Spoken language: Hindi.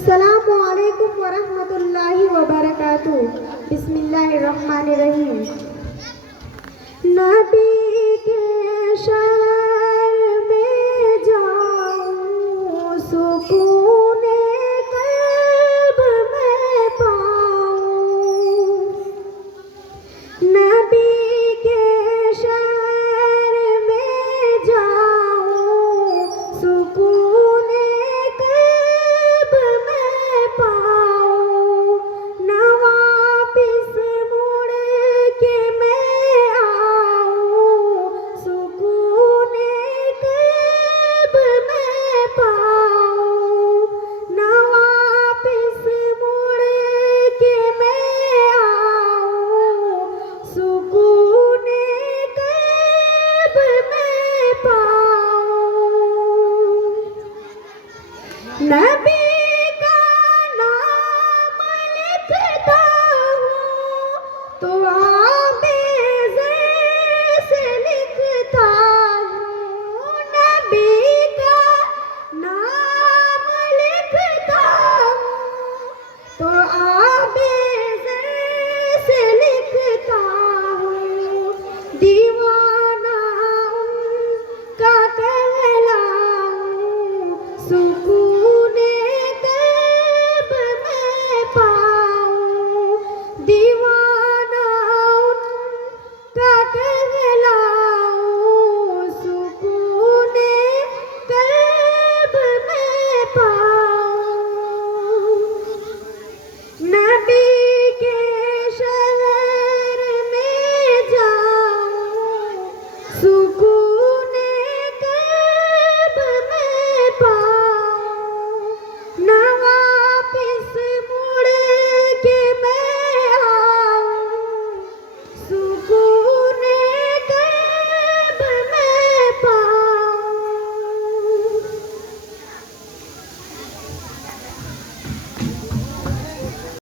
अस्सलामु अलैकुम वरहमतुल्लाहि वबरकातुहू। बिस्मिल्लाहिर्रहमानिर्रहीम। नबी के शहर में जाऊं, सुकूने क़ल्ब में पाऊं। नबी के शहर में जाऊं, सुकूने क़ल्ब में पाऊं। न वापिस मुड़ के मैं आऊं, सुकूने क़ल्ब में पाऊं। न वापिस मुड़ के मैं आऊं, सुकूने क़ल्ब में पाऊं। नबी का नाम लिखता हूँ तो